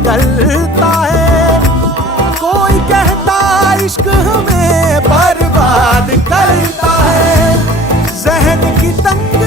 निकलता है। कोई कहता इश्क हमें बर्बाद करता है। जहन की तंग